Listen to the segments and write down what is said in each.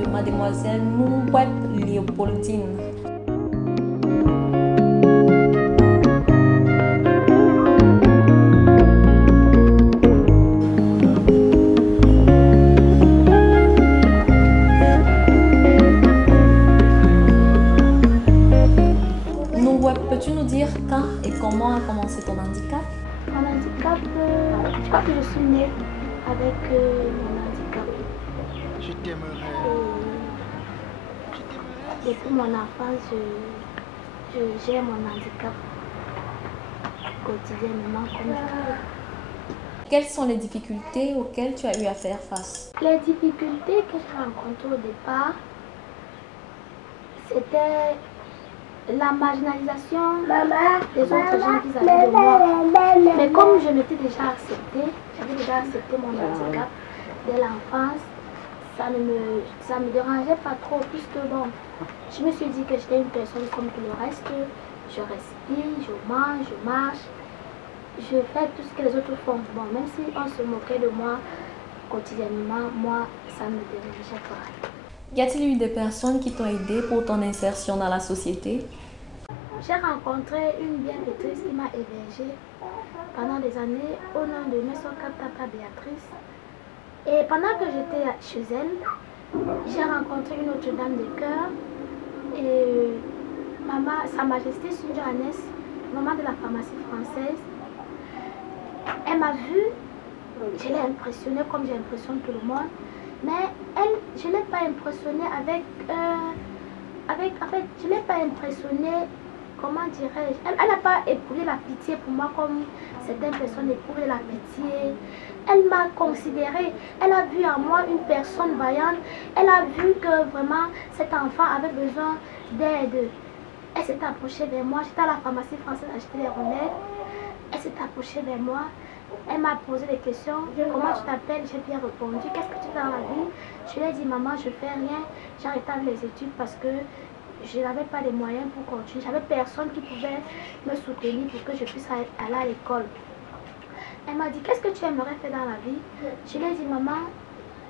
de mademoiselle Nouwet Léopoldine. Nouwet, peux-tu nous dire quand et comment a commencé ton handicap? Mon handicap, je crois que je suis née avec mon handicap. Je t'aimerais. Depuis mon enfance, je gère mon handicap quotidiennement comme je peux. Quelles sont les difficultés auxquelles tu as eu à faire face? Les difficultés que j'ai rencontrées au départ, c'était la marginalisation des autres gens vis-à-vis de moi. Mais comme je m'étais déjà acceptée, j'avais déjà accepté mon handicap dès l'enfance, ça ne me dérangeait pas trop, puisque bon, je me suis dit que j'étais une personne comme tout le reste. Je respire, je mange, je marche, je fais tout ce que les autres font. Bon, même si on se moquait de moi quotidiennement, moi, ça ne me dérangeait pas. Y a-t-il eu des personnes qui t'ont aidé pour ton insertion dans la société? J'ai rencontré une bienfaitrice qui m'a hébergée pendant des années au nom de Messokap Tata Béatrice. Et pendant que j'étais chez elle, j'ai rencontré une autre dame de cœur, et Sa Majesté Sue Johannes, maman de la pharmacie française. Elle m'a vue, je l'ai impressionnée comme j'impressionne tout le monde, mais elle, je ne l'ai pas impressionnée je ne l'ai pas impressionnée, comment dirais-je, elle n'a pas éprouvé la pitié pour moi comme certaines personnes éprouvent la pitié. Elle m'a considérée, elle a vu en moi une personne vaillante, elle a vu que vraiment cet enfant avait besoin d'aide. Elle s'est approchée vers moi, j'étais à la pharmacie française acheter des remèdes, elle s'est approchée vers moi, elle m'a posé des questions, comment tu t'appelles, j'ai bien répondu, qu'est-ce que tu fais dans la vie? Je lui ai dit, maman, je fais rien, j'ai arrêté les études parce que je n'avais pas les moyens pour continuer, j'avais personne qui pouvait me soutenir pour que je puisse aller à l'école. Elle m'a dit, qu'est-ce que tu aimerais faire dans la vie? Je lui ai dit, maman,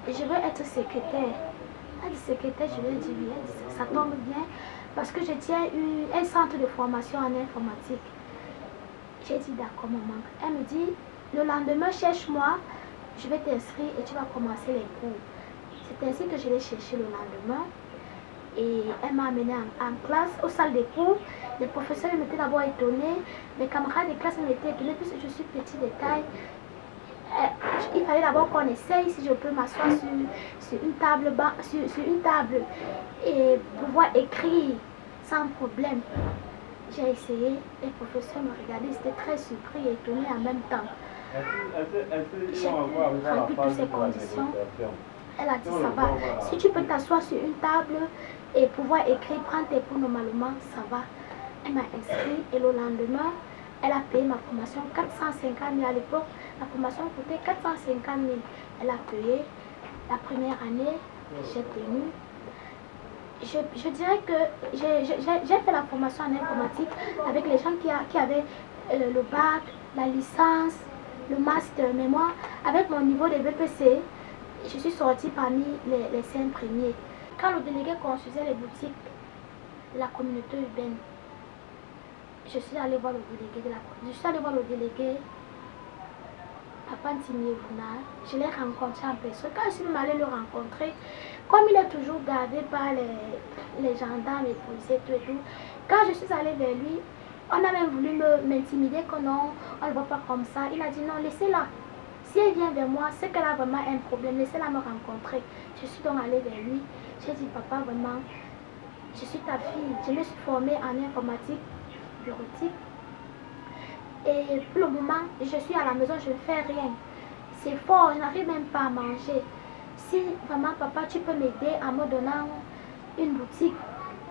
je veux être secrétaire. Elle a dit, secrétaire, je lui ai dit, oui, ça tombe bien, parce que je tiens un centre de formation en informatique. J'ai dit, d'accord, maman. Elle me dit, le lendemain, cherche-moi, je vais t'inscrire et tu vas commencer les cours. C'est ainsi que je l'ai cherché le lendemain. Et elle m'a amenée en classe, aux salles des cours. Les professeurs m'étaient d'abord étonnés. Mes camarades de classe m'étaient étonnés puisque je suis petit de taille. Il fallait d'abord qu'on essaye si je peux m'asseoir sur une table et pouvoir écrire sans problème. J'ai essayé, les professeurs me regardaient, ils étaient très surpris et étonnés en même temps. J'ai rempli toutes ces conditions. Elle a dit, ça va. Si tu peux t'asseoir sur une table et pouvoir écrire, prendre tes cours normalement, ça va. Elle m'a inscrit et le lendemain, elle a payé ma formation 450 000 à l'époque. La formation coûtait 450 000. Elle a payé. La première année, j'ai tenu. Je dirais que j'ai fait la formation en informatique avec les gens qui avaient le bac, la licence, le master. Mais moi, avec mon niveau de BPC, je suis sortie parmi les 5 premiers. Quand le délégué construisait les boutiques de la communauté urbaine, je suis allée voir le délégué Papa Ntimi Evuna. Je l'ai rencontré en personne. Quand je suis allée le rencontrer, comme il est toujours gardé par les gendarmes et policiers et tout, quand je suis allée vers lui, on a même voulu m'intimider que non, on ne va pas comme ça. Il a dit non, laissez-la. Si elle vient vers moi, c'est qu'elle a vraiment un problème, laissez-la me rencontrer. Je suis donc allée vers lui. J'ai dit, papa, vraiment, je suis ta fille. Je me suis formée en informatique, bureautique. Et pour le moment, je suis à la maison, je ne fais rien. C'est fort, je n'arrive même pas à manger. Si vraiment, papa, tu peux m'aider en me donnant une boutique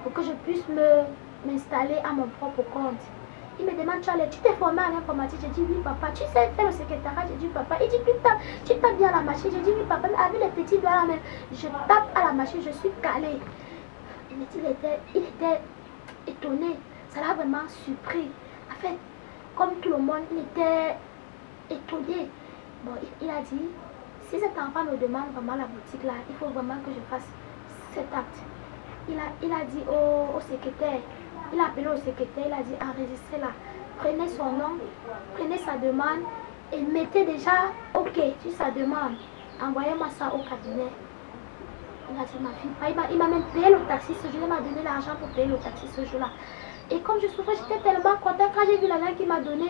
pour que je puisse m'installer à mon propre compte. Il me demande, tu t'es formé en informatique? J'ai dit oui papa. Tu sais faire le secrétariat? J'ai dit papa. Il dit tu tapes bien à la machine? J'ai dit oui papa. Mais avec les petits doigts là même, je tape à la machine, je suis calée. Il était étonné. Ça l'a vraiment surpris. En fait, comme tout le monde, il était étonné. Bon, il a dit, si cet enfant me demande vraiment la boutique là, il faut vraiment que je fasse cet acte. Il a dit au secrétaire, il a appelé au secrétaire, il a dit enregistrez-la. Prenez son nom, prenez sa demande et mettez déjà OK sur sa demande. Envoyez-moi ça au cabinet. Il a dit ma fille, il m'a même payé le taxi ce jour, il m'a donné l'argent pour payer le taxi ce jour-là. Et comme je souffrais, j'étais tellement contente. Quand j'ai vu l'argent qu'il m'a donné,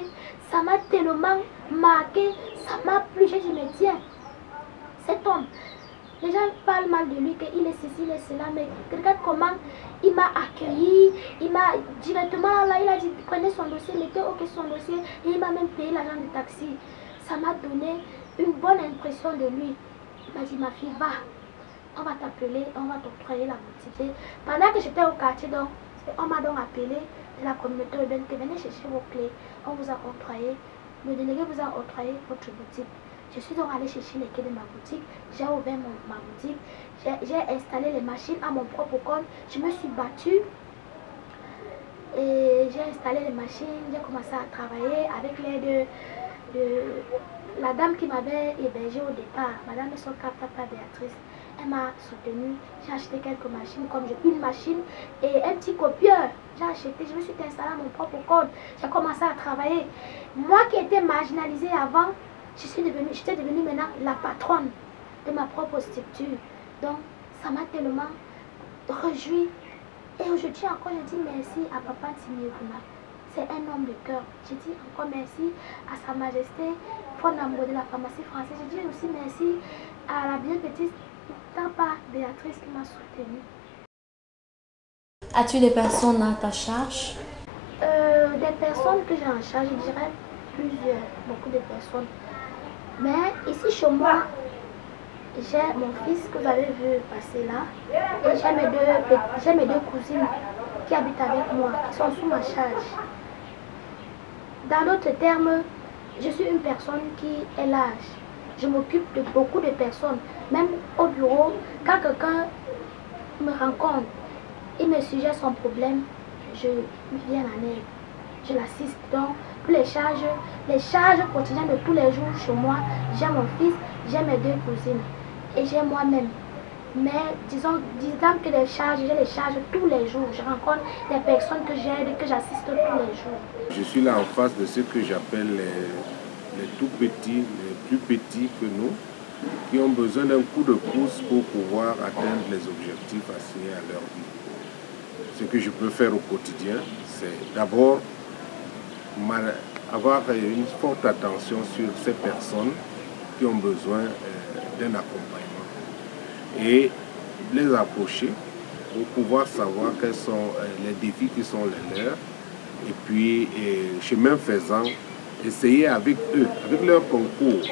ça m'a tellement marqué, ça m'a plu. J'ai dit, mais tiens, cet homme, les gens parlent mal de lui, qu'il est ceci, il est cela, mais regarde comment il m'a accueilli, il m'a directement là, il a dit, prenez son dossier, mettez OK son dossier, et il m'a même payé l'argent du taxi. Ça m'a donné une bonne impression de lui. Il m'a dit, ma fille, va, on va t'appeler, on va t'octroyer la boutique. Et pendant que j'étais au quartier, donc, on m'a donc appelé de la communauté urbaine que venez chercher vos clés, on vous a octroyé, le délégué vous a octroyé votre boutique. Je suis donc allée chercher les clés de ma boutique, j'ai ouvert ma boutique, j'ai installé les machines à mon propre compte, je me suis battue et j'ai installé les machines, j'ai commencé à travailler avec l'aide de la dame qui m'avait hébergée au départ, Madame Sokapapa Béatrice. Elle m'a soutenue, j'ai acheté quelques machines, comme une machine et un petit copieur. J'ai acheté, je me suis installée à mon propre compte, j'ai commencé à travailler. Moi qui étais marginalisée avant, j'étais devenue maintenant la patronne de ma propre structure. Donc ça m'a tellement réjoui. Et aujourd'hui encore, je dis merci à Papa Timiégouna. C'est un homme de cœur. Je dis encore merci à Sa Majesté Fonambo de la pharmacie française. Je dis aussi merci à la bien petite Papa Béatrice qui m'a soutenue. As-tu des personnes à ta charge? Des personnes que j'ai en charge, je dirais plusieurs, beaucoup de personnes. Mais ici chez moi, j'ai mon fils que vous avez vu passer là. Et j'ai mes deux cousines qui habitent avec moi, qui sont sous ma charge. Dans d'autres termes, je suis une personne qui est large. Je m'occupe de beaucoup de personnes. Même au bureau, quand quelqu'un me rencontre, il me suggère son problème, je viens en aide. Je l'assiste donc pour les charges quotidiennes de tous les jours chez moi. J'ai mon fils, j'ai mes deux cousines et j'ai moi-même. Mais disons que j'ai les charges tous les jours. Je rencontre des personnes que j'aide, que j'assiste tous les jours. Je suis là en face de ce que j'appelle les tout petits, les plus petits que nous, qui ont besoin d'un coup de pouce pour pouvoir atteindre les objectifs assignés à leur vie. Ce que je peux faire au quotidien, c'est d'abord avoir une forte attention sur ces personnes qui ont besoin d'un accompagnement et les approcher pour pouvoir savoir quels sont les défis qui sont les leurs et puis, chemin faisant, essayer avec eux, avec leur concours,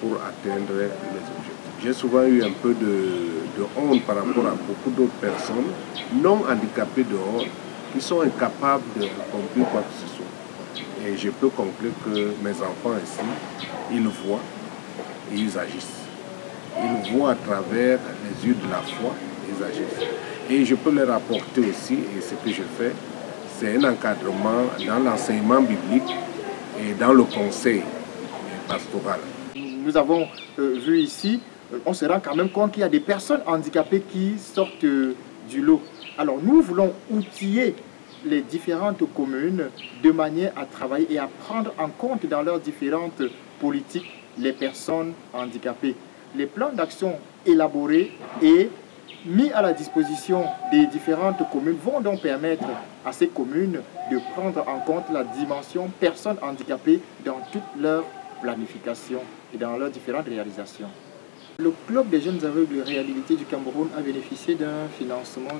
pour atteindre les objectifs. J'ai souvent eu un peu de honte par rapport à beaucoup d'autres personnes non handicapées dehors qui sont incapables de accomplir quoi que ce soit. Et je peux conclure que mes enfants ici, ils voient et ils agissent. Ils voient à travers les yeux de la foi, ils agissent. Et je peux leur apporter aussi, et ce que je fais, c'est un encadrement dans l'enseignement biblique et dans le conseil pastoral. Nous avons vu ici, on se rend quand même compte qu'il y a des personnes handicapées qui sortent du lot. Alors nous voulons outiller les différentes communes de manière à travailler et à prendre en compte dans leurs différentes politiques les personnes handicapées. Les plans d'action élaborés et mis à la disposition des différentes communes vont donc permettre à ces communes de prendre en compte la dimension personnes handicapées dans toute leur planification et dans leurs différentes réalisations. Le Club des jeunes aveugles réhabilités du Cameroun a bénéficié d'un financement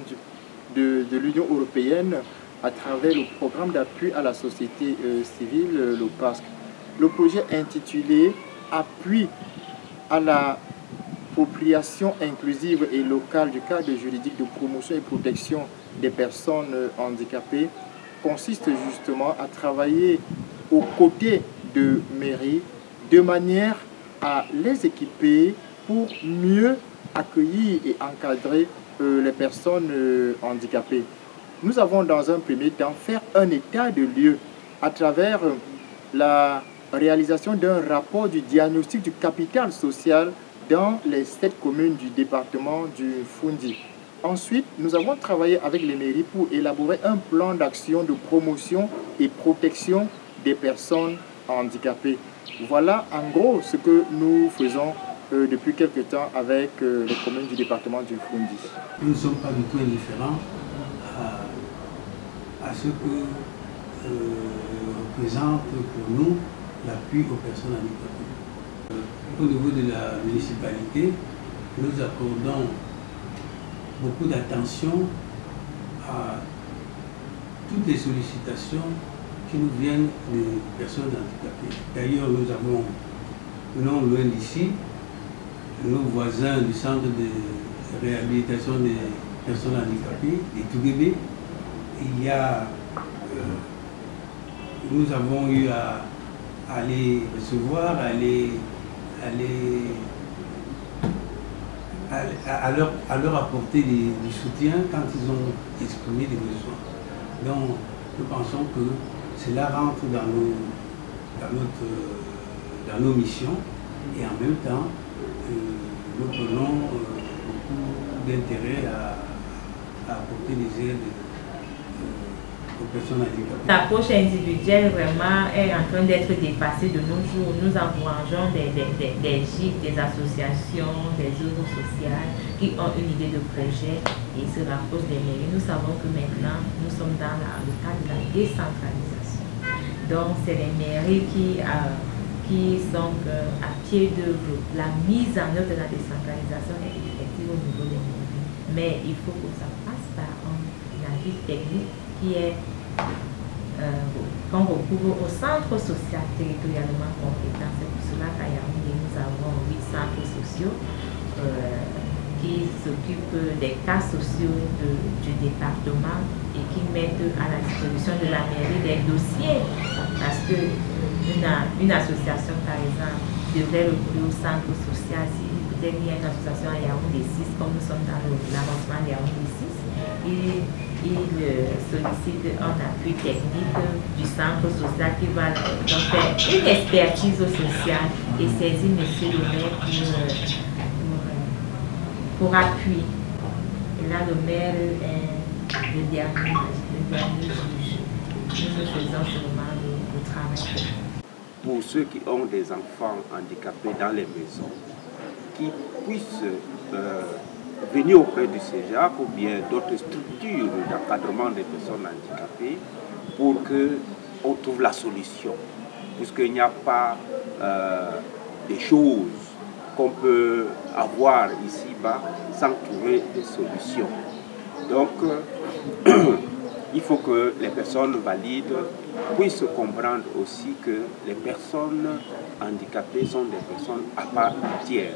de l'Union européenne à travers le programme d'appui à la société civile, le PASC. Le projet intitulé « Appui à la appropriation inclusive et locale du cadre juridique de promotion et protection des personnes handicapées » consiste justement à travailler aux côtés de mairies de manière à les équiper pour mieux accueillir et encadrer les personnes handicapées. Nous avons dans un premier temps fait un état de lieu à travers la réalisation d'un rapport du diagnostic du capital social dans les 7 communes du département du Foundi. Ensuite, nous avons travaillé avec les mairies pour élaborer un plan d'action de promotion et protection des personnes handicapées. Voilà en gros ce que nous faisons depuis quelque temps avec les communes du département du Foundi. Nous ne sommes pas du tout indifférents à ce que représente pour nous l'appui aux personnes handicapées. Au niveau de la municipalité, nous accordons beaucoup d'attention à toutes les sollicitations qui nous viennent des personnes handicapées. D'ailleurs, nous avons, non loin d'ici, nos voisins du centre de réhabilitation des personnes handicapées, des Tougébé. Il y a, nous avons eu à les recevoir, à leur apporter du soutien quand ils ont exprimé des besoins. Donc, nous pensons que cela rentre dans nos missions et en même temps, nous prenons beaucoup d'intérêt à apporter des aides aux personnes handicapées. L'approche individuelle vraiment est en train d'être dépassée de nos jours. Nous encourageons des GIF, des associations, des œuvres sociales qui ont une idée de projet et se rapprochent des mairies. Nous savons que maintenant, nous sommes dans le cadre de la décentralisation. Donc, c'est les mairies qui sont à pied d'œuvre. La mise en œuvre de la décentralisation est effective au niveau des mairies. Mais il faut que ça passe par un avis technique qui est qu'on recouvre au centre social territorialement compétent. C'est pour cela qu'à Yaoundé, nous avons 8 centres sociaux qui s'occupent des cas sociaux du département et qui mettent à la disposition de la mairie des dossiers. Parce que une association, par exemple, devrait recourir au centre social. Si peut-être il y a une association à Yaoundé 6, comme nous sommes dans l'avancement de Yaoundé 6, il sollicite un appui technique du centre social qui va donc faire une expertise sociale et saisir monsieur le maire pour appui. Et là, le maire est le dernier juge. Nous faisons seulement le travail. Pour ceux qui ont des enfants handicapés dans les maisons, qui puissent venir auprès du CEJAC ou bien d'autres structures d'encadrement des personnes handicapées pour qu'on trouve la solution. Puisqu'il n'y a pas des choses qu'on peut avoir ici-bas sans trouver des solutions. Donc, il faut que les personnes valides puissent comprendre aussi que les personnes handicapées sont des personnes à part entière.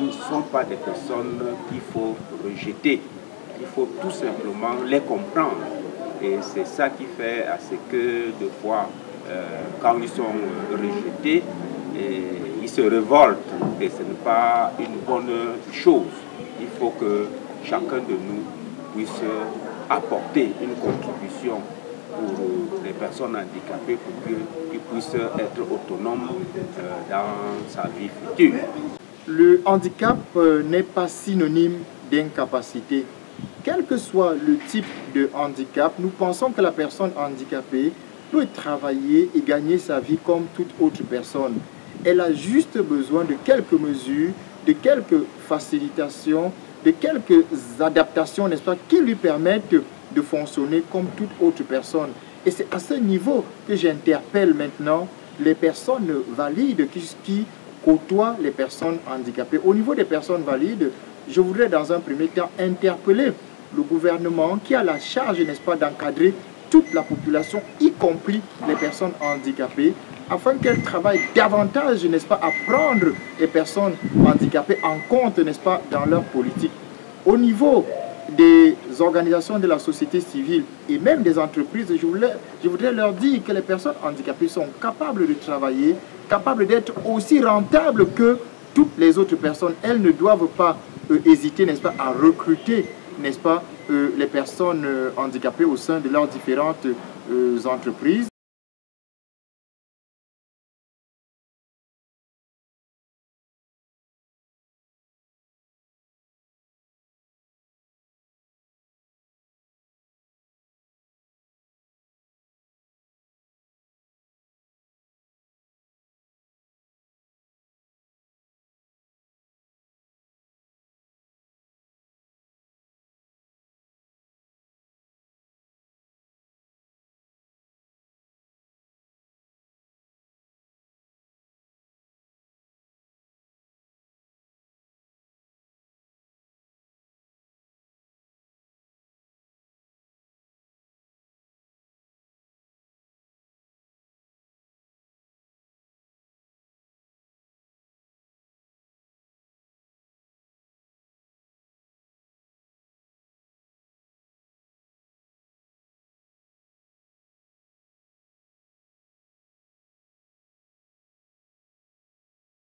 Ils ne sont pas des personnes qu'il faut rejeter. Il faut tout simplement les comprendre. Et c'est ça qui fait à ce que, des fois, quand ils sont rejetés, ils se révoltent. Et ce n'est pas une bonne chose. Il faut que chacun de nous puisse apporter une contribution pour les personnes handicapées pour qu'ils puissent être autonomes dans sa vie future. Le handicap n'est pas synonyme d'incapacité. Quel que soit le type de handicap, nous pensons que la personne handicapée peut travailler et gagner sa vie comme toute autre personne. Elle a juste besoin de quelques mesures, de quelques facilitations, de quelques adaptations, n'est-ce pas, qui lui permettent de fonctionner comme toute autre personne. Et c'est à ce niveau que j'interpelle maintenant les personnes valides qui côtoient les personnes handicapées. Au niveau des personnes valides, je voudrais dans un premier temps interpeller le gouvernement qui a la charge, n'est-ce pas, d'encadrer toute la population, y compris les personnes handicapées, afin qu'elles travaillent davantage, n'est-ce pas, à prendre les personnes handicapées en compte, n'est-ce pas, dans leur politique. Au niveau des organisations de la société civile et même des entreprises, je voudrais leur dire que les personnes handicapées sont capables de travailler, capables d'être aussi rentables que toutes les autres personnes. Elles ne doivent pas hésiter, n'est-ce pas, à recruter, n'est-ce pas, les personnes handicapées au sein de leurs différentes entreprises.